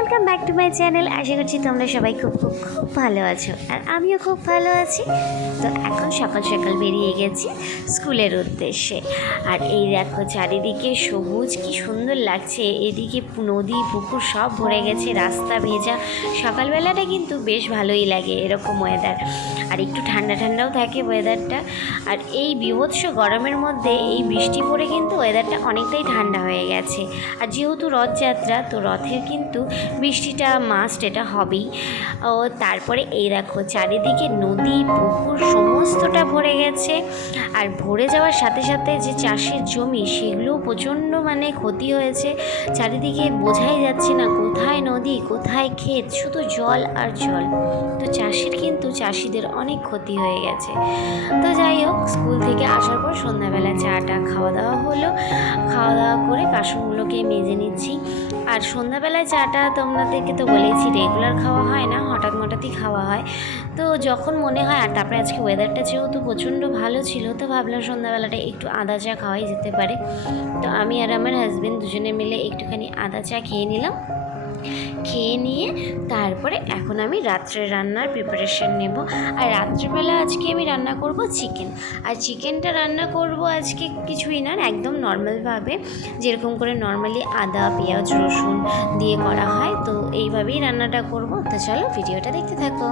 Welcome back to my channel. আশা করছি তোমরা সবাই খুব খুব খুব ভালো আছো, আর আমিও খুব ভালো আছি। তো এখন সকাল সকাল বেরিয়ে গেছি স্কুলের উদ্দেশ্যে। আর এই দেখো চারিদিকে সবুজ, কি সুন্দর লাগছে। এদিকে নদী পুকুর সব ভরে গেছে, রাস্তা ভেজা। সকালবেলাটা কিন্তু বেশ ভালোই লাগে এরকম ওয়েদার, আর একটু ঠান্ডা ঠান্ডাও থাকে ওয়েদারটা। আর এই বীভৎস গরমের মধ্যে এই বৃষ্টি পড়ে কিন্তু ওয়েদারটা অনেকটাই ঠান্ডা হয়ে গেছে। আর যেহেতু রথযাত্রা, তো রথের কিন্তু বৃষ্টিটা মাস্ট, এটা হবেই। ও তারপরে এই দেখো চারিদিকে নদী পুকুর সমস্তটা ভরে গেছে। আর ভরে যাওয়ার সাথে সাথে যে চাষের জমি, সেগুলোও প্রচণ্ড ক্ষতি হয়েছে। চারিদিকে বোঝাই যাচ্ছে না কোথায় নদী কোথায় ক্ষেত, শুধু জল আর জল। তো চাষিদের অনেক ক্ষতি হয়ে গেছে। তো যাই হোক, স্কুল থেকে আসার পর সন্ধ্যাবেলা চাটা খাওয়া দাওয়া হলো। খাওয়া দাওয়া করে বাসনগুলোকে মেজে নিচ্ছি। আর সন্ধ্যাবেলায় চাটা তোমাদেরকে তো বলেছি রেগুলার খাওয়া হয় না, হঠাৎই খাওয়া হয়। তো যখন মনে হয়, আর তারপরে আজকে ওয়েদারটা যেহেতু প্রচণ্ড ভালো ছিল, তো ভাবলাম সন্ধ্যাবেলাটা একটু আদা চা খাওয়াই যেতে পারে। তো আমি আর আমার হাজব্যান্ড দুজনে মিলে একটুখানি আদা চা খেয়ে নিলাম। খেয়ে নিয়ে তারপরে এখন আমি রাত্রে রান্নার প্রিপারেশান নেব। আর রাত্রেবেলা আজকে আমি রান্না করব চিকেন। আর চিকেনটা রান্না করব আজকে কিছুই না, একদম নর্মালভাবে, যেরকম করে নর্মালি আদা পেঁয়াজ রসুন দিয়ে করা হয়। তো এইভাবেই রান্নাটা করব। তো চলো ভিডিওটা দেখতে থাকো।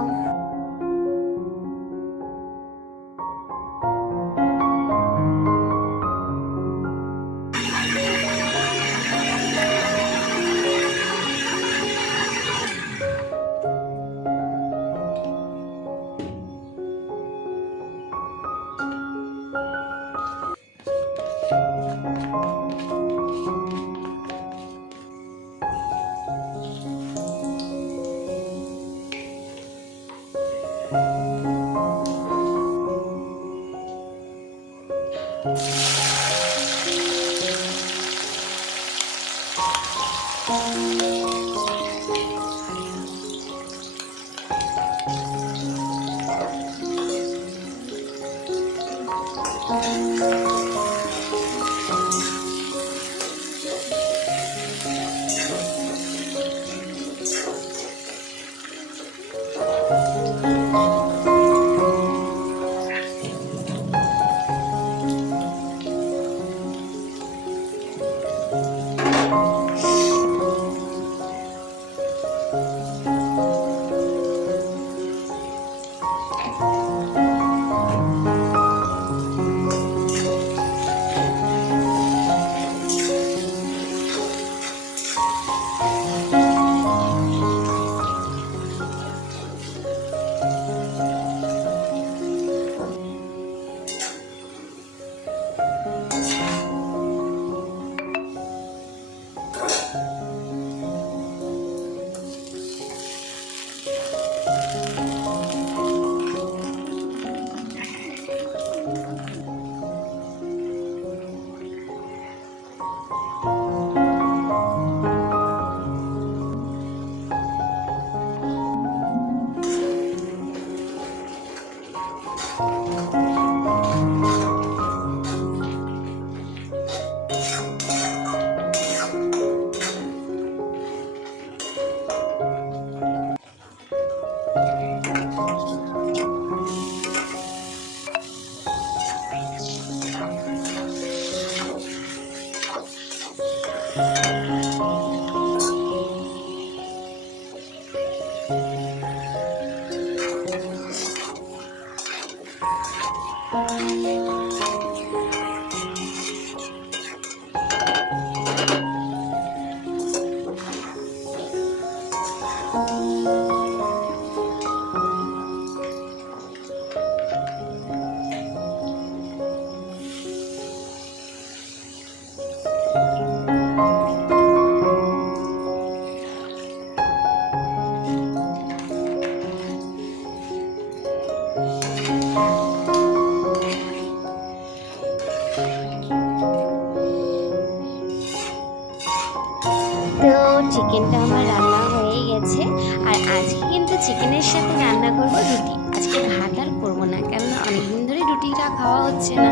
তো চিকেনটা আমার রান্না হয়ে গেছে। আর আজকে কিন্তু চিকেনের সাথে রান্না করব রুটি। আজকে ভাত আর করবো না, কেননা অনেকদিন ধরে রুটিটা খাওয়া হচ্ছে না,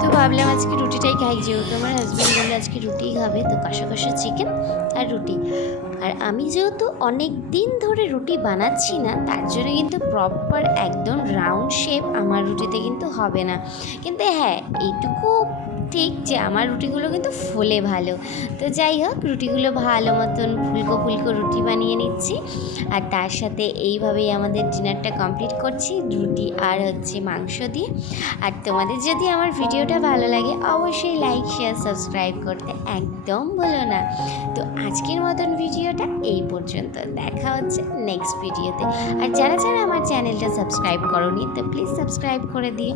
তো ভাবলাম আজকে রুটিটাই খাই, যেহেতু আমার হাজব্যান্ড বললে আজকে রুটিই খাবে, তো কষা কষা চিকেন আর রুটি। আর আমি যেহেতু অনেক দিন ধরে রুটি বানাচ্ছি না, তার জন্য কিন্তু প্রপার একদম রাউন্ড শেপ আমার রুটিতে কিন্তু হবে না। কিন্তু হ্যাঁ, এইটুকু ঠিক যে আমার রুটিগুলো কিন্তু ফোলে ভালো। তো যাই হোক, রুটিগুলো ভালো মতন ফুলকো ফুলকো রুটি বানিয়ে নিচ্ছি, আর তার সাথে এইভাবেই আমাদের ডিনারটা কমপ্লিট করছি, রুটি আর হচ্ছে মাংস দিয়ে। আর তোমাদের যদি আমার ভিডিওটা ভালো লাগে অবশ্যই লাইক শেয়ার সাবস্ক্রাইব করতে একদম ভুলো না। তো আজকের মতন ভিডিওটা এই পর্যন্ত, দেখা হচ্ছে নেক্সট ভিডিওতে। আর যারা যারা আমার চ্যানেলটা সাবস্ক্রাইব করোনি, তো প্লিজ সাবস্ক্রাইব করে দিও,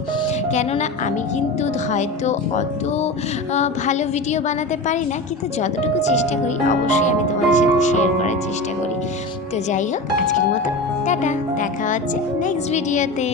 কেননা আমি কিন্তু হয়তো অত ভালো ভিডিও বানাতে পারি না, কিন্তু যতটুকু চেষ্টা করি অবশ্যই আমি তোমাদের সাথে শেয়ার করার চেষ্টা করি। তো যাই হোক, আজকের মতো টাটা, দেখা হচ্ছে নেক্সট ভিডিওতে।